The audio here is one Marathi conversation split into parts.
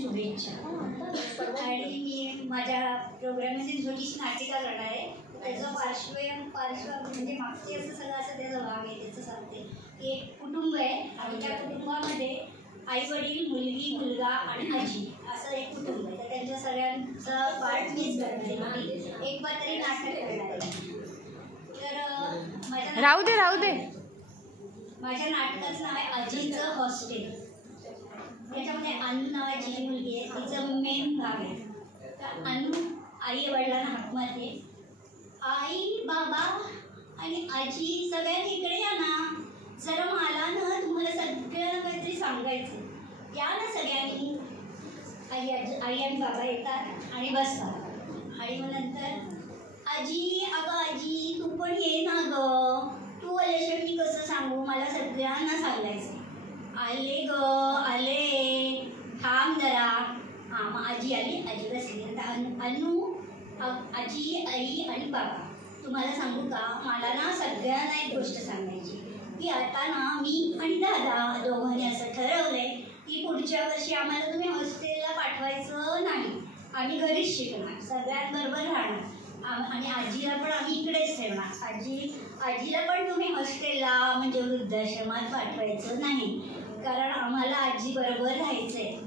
शुभेच्छा. आणि मी माझ्या प्रोग्राममध्ये छोटीशी नाटिका करणार आहे. त्याचं पार्श्व म्हणजे मागचे असं सगळं असं त्याचा भाग आहे. त्याचं सांगते की एक कुटुंब आहे आणि त्या कुटुंबामध्ये आई वडील, मुलगी, मुलगा आणि आजी असं एक कुटुंब आहे. तर त्यांच्या सगळ्यांचा पार्ट मीच करणार आहे. एक तरी नाटक करणार आहे. तर माझ्या राहू दे माझ्या नाटकाचं नाव आहे आजीचं हॉस्टेल. त्याच्यामध्ये अनु नावाची जी मुलगी आहे तिचं मेन भाग आहे. तर अनु आई वडिलांना हाक मारते, आई बाबा आणि आजी सगळ्यांनी इकडे या ना, जरा मला ना तुम्हाला सगळ्यांना काहीतरी सांगायचं, या ना सगळ्यांनी. आई आणि बाबा येतात आणि बसतात. आणि मग नंतर आजी, अगं आजी तू पण ये ना गं, तू आल्याशिवाय मी कसं सांगू, मला सगळ्यांना सांगायचं. आले ग आले, थांब जरा. हां मग आजी आली, आजी बसली. आता अनु, आजी, आई आणि बाबा तुम्हाला सांगू का, मला ना सगळ्यांना एक गोष्ट सांगायची की आता ना मी आणि दादा दोघांनी असं ठरवलं आहे की पुढच्या वर्षी आम्हाला तुम्ही हॉस्टेलला पाठवायचं नाही, आम्ही घरीच शिकणार, सगळ्यांबरोबर राहणार आणि आजीला पण आम्ही इकडेच ठेवणार. आजीला पण तुम्ही हॉस्टेलला म्हणजे वृद्धाश्रमात पाठवायचं नाही, कारण आम्हाला आजीबरोबर राहायचं आहे.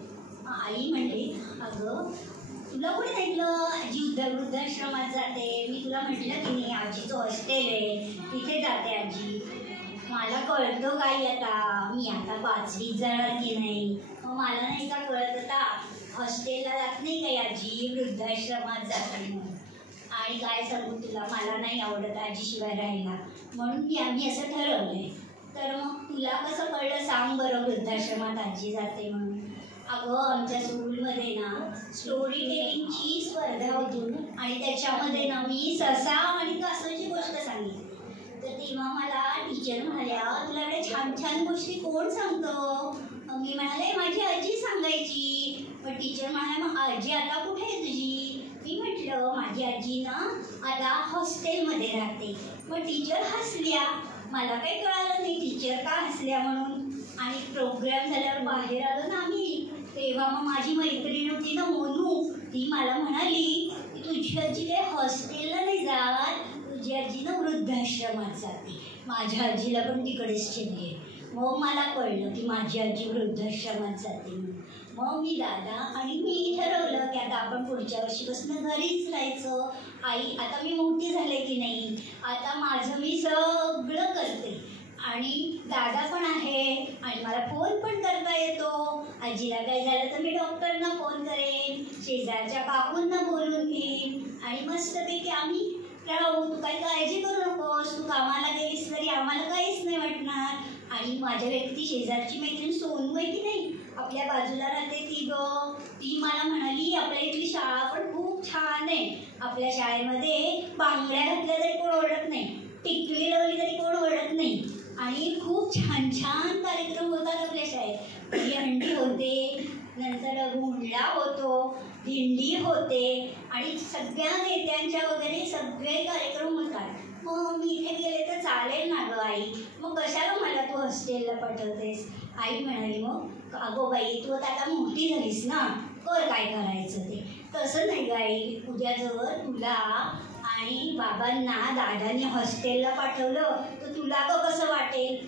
आई म्हणली, अगं तुला कोणी सांगितलं आजी वृद्धाश्रमात जाते, मी तुला म्हटलं की नाही आजीचं हॉस्टेल आहे तिथे जाते आजी. मला कळतं काही आता, मी आता 5वीत जाणार की नाही, मग मला नाही का कळत आता हॉस्टेलला जात नाही काही आजी, वृद्धाश्रमात जाते म्हणून. आणि काय सांगू तुला, मला नाही आवडत आजीशिवाय राहायला, म्हणून आम्ही असं ठरवलं आहे. तर मग तुला कसं कळलं सांग बरं वृद्धाश्रमात आजी जाते म्हणून. अगं आमच्या स्कूलमध्ये ना स्टोरी टेलिंगची स्पर्धा होती आणि त्याच्यामध्ये ना मी ससा आणि कासवाची गोष्ट सांगितली. तर तेव्हा मला टीचर म्हणाल्या, तुला एवढ्या छान छान गोष्टी कोण सांगतं. मी म्हणाले माझी आजी सांगायची. पण टीचर म्हणाल्या मग आजी आता कुठे आहे तुझी. मी म्हटलं माझी आजी ना आता हॉस्टेलमध्ये राहते. मग टीचर हसल्या, मला काही कळालं नाही टीचर का हसल्या म्हणून. आणि प्रोग्राम झाल्यावर बाहेर आलो ना आम्ही, तेव्हा मग माझी मैत्रीण होती ना मोनू, ती मला म्हणाली की तुझी आजी काही हॉस्टेलला नाही जात, तुझी आजी ना वृद्धाश्रमात जाते. माझ्या आजीला पण तिकडेच ठेवली आहे. मग मला कळलं की माझी आजी वृद्धाश्रमात जाते म्हणून. मग मी दादा आणि मी ठरवलं की आता आपण पुढच्या वर्षीपासून घरीच राहायचं. आई आता मी मोठी झाले की नाही, आता माझं मी सगळं करते आणि दादा पण आहे आणि मला फोन पण करता येतो. आजीला काय झालं तर मी डॉक्टरना फोन करेन, शेजारच्या काकूंना बोलून घेईन आणि मस्तपैकी आम्ही राहू. तू काही काळजी करू नकोस, तू कामाला गेलीस तरी आम्हाला काहीच नाही वाटणार. आणि माझ्या व्यक्ती शेजारची मैत्रीण सोनू आहे की नाही, आपल्या बाजूला राहते ती मला म्हणाली आपल्या इथली शाळा पण खूप छान आहे, आपल्या शाळेमध्ये बांगड्या घातल्या तरी कोण ओरडत नाही, टिकली लावली तरी कोण ओरडत नाही आणि खूप छान छान कार्यक्रम होतात आपल्या शाळेत. दहीहंडी होते, नंतर हुंडा होतो, दिंडी होते आणि सगळ्या नेत्यांच्या वगैरे सगळे कार्यक्रम होतात. मग मी इथे गेले तर चालेल ना गं आई, मग कशाला मला तू हॉस्टेलला पाठवतेस. आई म्हणाली मग अगो बाई तू आता मोठी झालीस ना, कर काय करायचं ते. तसं नाही गं आई, उद्या जर तुला आणि बाबांना दादाने हॉस्टेलला पाठवलं तर तुला गं कसं वाटेल.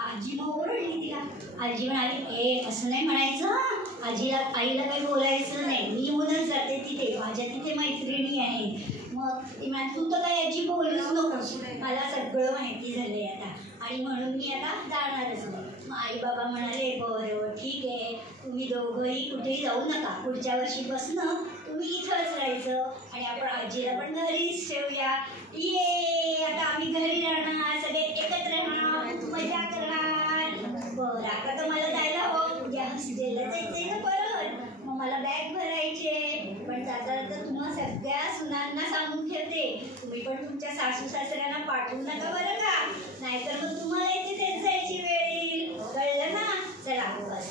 आजी मग ओरडली तिला. आजी म्हणाली असं नाही म्हणायचं, आईला काही बोलायचं नाही, मी येऊनच जाते तिथे, माझ्या तिथे मैत्रिणी आहे. मग ती म्हणाली तू तर काही आजी बोलूच नकोस, मला सगळं माहिती झालं आहे आता आणि म्हणून मी आता जाणारच नाही. मग आई बाबा म्हणाले बरं ठीक आहे, तुम्ही दोघंही कुठेही जाऊ नका, पुढच्या वर्षीपासून तुम्ही इथंच राहायचं आणि आपण आजीला पण घरीच ठेवूया. ये आता आम्ही घरी राहणार, सगळे एकत्र राहणार, मजा करणार. बरं आता तर मला जायला हवं, उद्या हॉस्टेलला जायचंय ना परत, मग मला बॅग भरायचे. पण जाता जाता तुम्हाला सगळ्या सुनांना सांगून ठेवते, तुम्ही पण तुमच्या सासू सासऱ्यांना पाठवू नका बरं का, नाहीतर मग तुम्हाला इथे जायची वेळ येईल, कळलं ना. चला बस.